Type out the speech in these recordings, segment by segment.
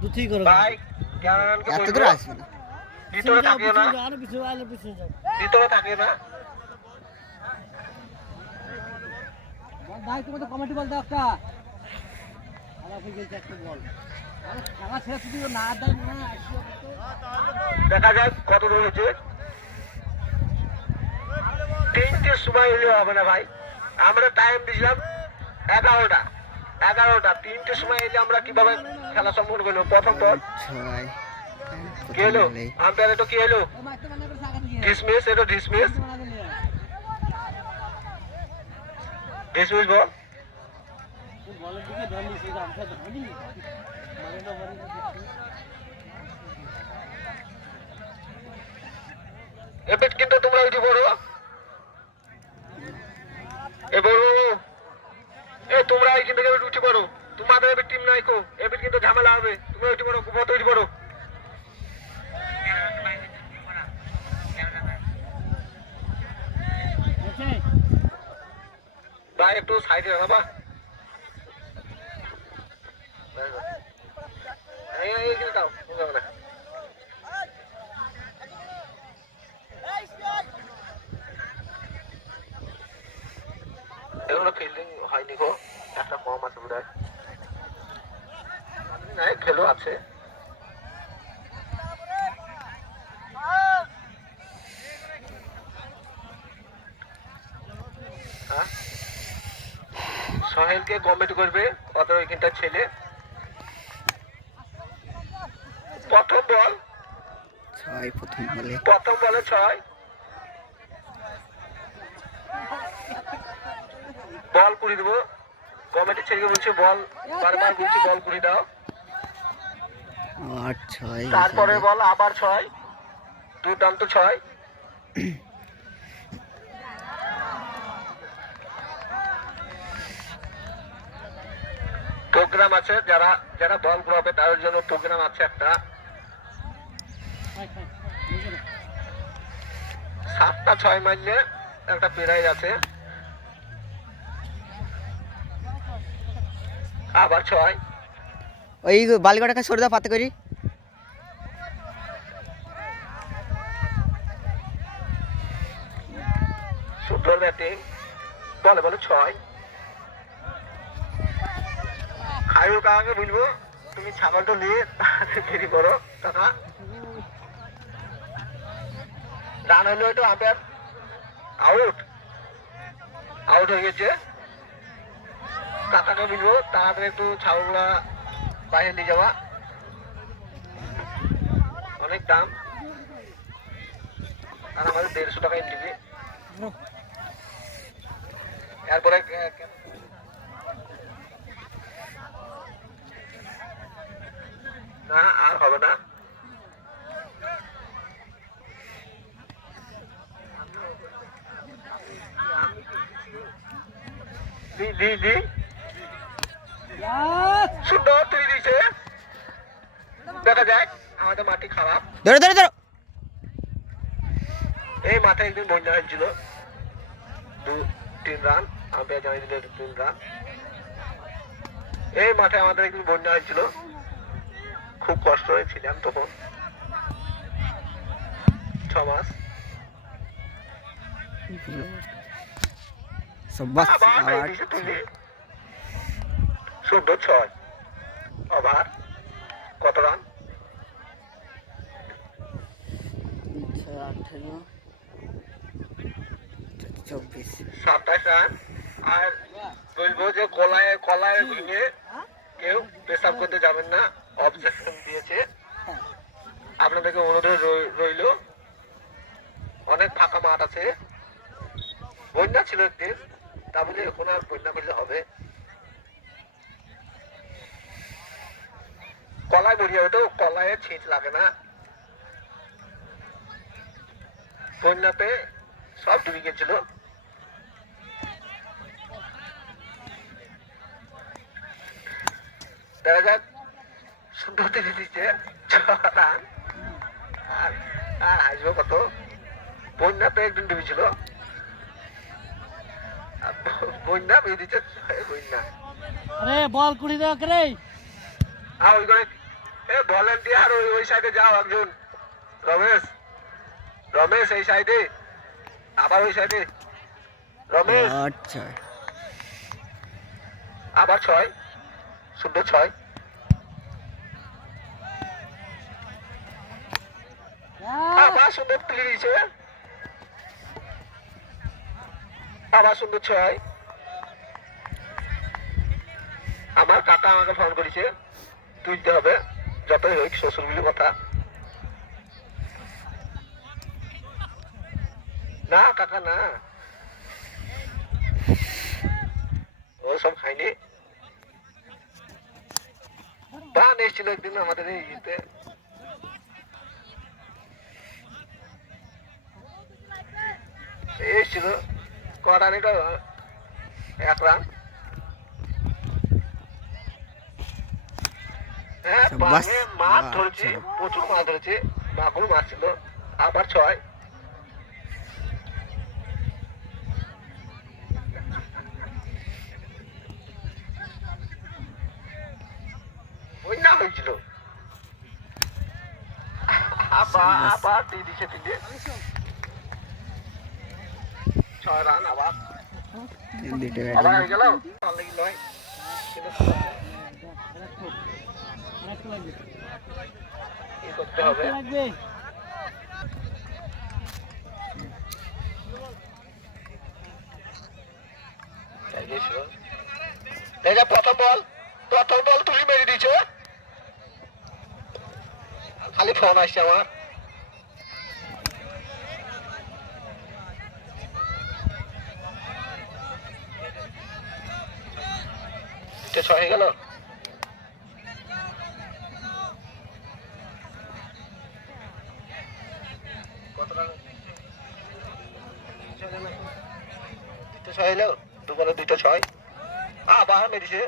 দুটি করে ভাই ক্যামেরাম্যানকে এত বলবো দূর আসবে না। ভিতরে থাকিও না, আরো পিছনে আরো পিছনে যাও ভিতরে থাকিও না। ভাই তুমি তো কমেন্ট বল দাও একটা আমার হয়ে গেছে একটা বল আরে খেলা শেষ যদি না দেয় না দেখা যাক কত দূর হচ্ছে। তিনটের সময় এলে হবে না ভাই, আমরা টাইম দিয়েছিলাম 11টা 11টা, তিনটের সময় এলে আমরা কিভাবে খেলা সম্পন্ন করবো? প্রথম বল ছয় কি হলো? আম্পায়ার এটা কি হলো? ডিসমিস, এটা ডিসমিস, ডিসমিস বল। বলের দিকে ধরলি সেটা আমরা ধরলি মানে না মানে এবার কিন্তু তোমরা উঠে পড়ো, এ বলো এ তোমরা এইখান থেকে উঠে পড়ো, তোমাদের এবার টিম নাই কো, এবার কিন্তু ঝামেলা হবে। তোমরা উঠে পড়ো, কত উঠে পড়ো। ভাই একটু সাইডে রাখবা, এইখানে দাও, এগুলো ফিল্ডিং হয়নি গো, একটা কম আছে বোধ হয়, নাই খেলো আছে। সোহেলকে কমেন্ট করবে, কত ওইখানটা ছেলে। প্রথম বল, ছয় প্রথম বলে প্রথম বলে 6, বল করে দেবো। কমেন্টের ছেলেকে বলছি বল, বারবার বলছি বল করে দাও। 8 6 তারপরে বল আবার 6, দুর্দান্ত 6। প্রোগ্রাম আছে, যারা যারা বল করবে তাদের জন্য প্রোগ্রাম আছে একটা। 7টা 6 মারলে একটা প্রাইজ আছে। আবার 6, ওই বালিগড়াকে সরে দাও পাতে করি। সুন্দর ব্যাটিং, বলে বলে 6। খায়ুর কাকাকে বলবো তুমি ছাগলটা নিয়ে দেরি করো কাকা। রান হলো একটু, আম্পায়ার আউট, আউট হয়ে গেছে। কাকাকে বলবো তাড়াতাড়ি একটু ছাগলগুলা বাইরে নিয়ে যাওয়া, অনেক দাম, আর আমাদের 150 টাকা এমটিভি। এরপরে না আর হবে না, সুন্দর তুই দিয়েছে। দেখা যাক, আমাদের মাটি খারাপ। ধরো ধরো ধরো। এই মাথায় একদিন বন্যা হয়েছিল, 2-3 রান, আম্পায়ার জানিয়ে দিল 3 রান। এই মাঠে আমাদের একদিন বন্যা হয়েছিল, খুব কষ্ট হয়েছিলাম তখন, 6 মাস। সবাস আবার আবার দিয়েছে তুমি, সুন্দর 6 ওভার। কত রান? 24 27 রান। আর বলবো যে কলায় কলায় ভেঙে কেউ পেশাব করতে যাবেন না, অবজেকশন দিয়েছে। আপনাদেরকে অনুরোধ রইল, অনেক ফাঁকা মাঠ আছে, বন্যা ছিল একদিন, তা বলে এখন আর বন্যা করলে হবে? কলায় বেরিয়ে হয়তো কলায় ছিঁচ লাগে না, বন্যাতে সব ডুবে গেছিল। দেখা যাক, সুন্দর থেকে দিচ্ছে 6 রান। আর আসবো কত, বন্যাতে একদিন ডুবেছিল, বন্যা বেরিয়ে দিচ্ছে, বন্যা। আরে বল কুড়ি দাও রে আর ওই করে ভলেন্টিয়ার ওই সাইডে যাও একজন। রমেশ, রমেশ এই সাইডে, আবার ওই সাইডে। রমেশ আচ্ছা আবার 6, সুন্দর 6। আবার সুন্দর তুলে দিয়েছে, আবার সুন্দর 6। আমার কাকা আমাকে ফোন করেছে, তুলতে হবে যতই হোক, শ্বশুর বলে কথা। না কাকা না, ও সব খাইনি। বান এসেছিল একদিন আমাদের এই ইতে, এসেছিল কটা নিটা 1 রান। হ্যাঁ বাঘে মাছ ধরেছে, প্রচুর মাছ ধরেছে, মাগুর মাছ ছিল। আবার 6। বন্যা হয়েছিল, আবার দিয়ে দিচ্ছে 6 রান। আবার আবার হয়ে গেল, কি করতে হবে? প্রথম বল তুলি মেরে দিচ্ছে, খালি ফোন আসছে আমার। এটা 6 হয়ে গেল। কত রান? 6 হলো, 2 বলে 2টা 6। আবার মেরেছে,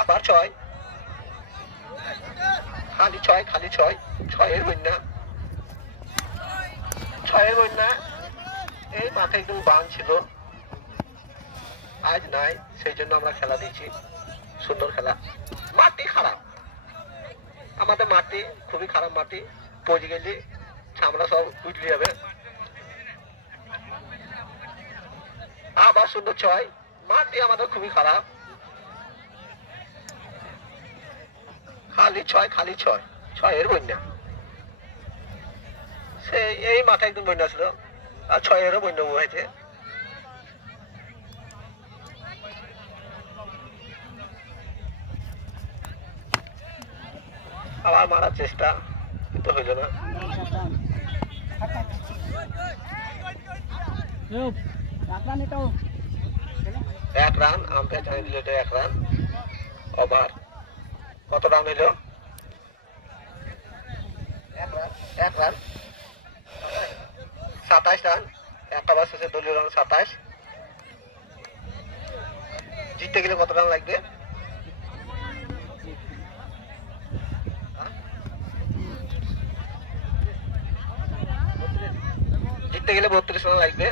আবার 6। খালি 6, খালি 6, 6-এর বন্যা, 6-এর বন্যা। এই মাঠে একদম বান ছিল, আজ নাই, সেই জন্য আমরা খেলা দিয়েছি। সুন্দর খেলা। মাটি খারাপ, আমাদের মাটি খুবই খারাপ মাটি, পচে গেলে চামড়া সব উঠলে যাবে। আবার সুন্দর 6, মাটি আমাদের খুবই খারাপ। খালি 6, খালি 6, 6-এর বন্যা। সেই এই মাঠে একদম বন্যা ছিল, আর 6-এরও বন্যা হয়েছে। আবার মারার চেষ্টা, কিন্তু হইল না। 1 রান, আম্পায়ার জানিয়ে দিল এটা 1 রান। ওভার কত রান হইল? 1 রান, 27 রান। একটা বার শেষে দলীয় রান 27। জিততে গেলে কত রান লাগবে? জিততে গেলে 32 রান লাগবে।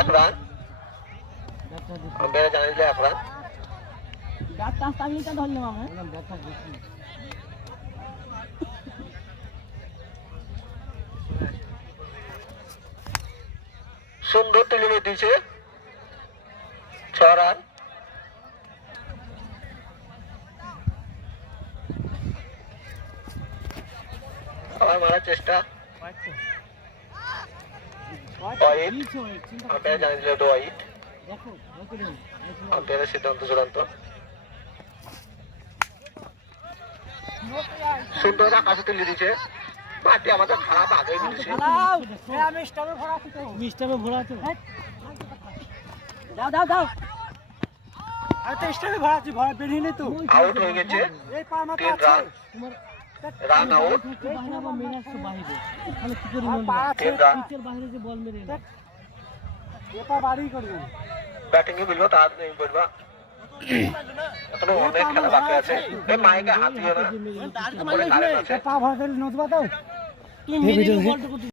এক রান, আম্পায়ার জানিয়ে দিল 1 রান। সুন্দর তুলে দিয়েছে, 6 রান। আবার মারার চেষ্টা, আম্পায়ার জানিয়ে দিল এটা ওয়াইড। আম্পায়ারের সিদ্ধান্ত চূড়ান্ত। সুন্দর আকাশে তুলে দিচ্ছে, মাটি আমাদের খারাপ, আগেই দিচ্ছে। আউট হয়ে গেছে, 3 run, run out, 3 run. Batting এ বলবো, তার নেই বলবা, এখনো অনেক খেলা বাকি আছে। এই মাইকে হাত দিও না, উপরে কারেন্ট আছে।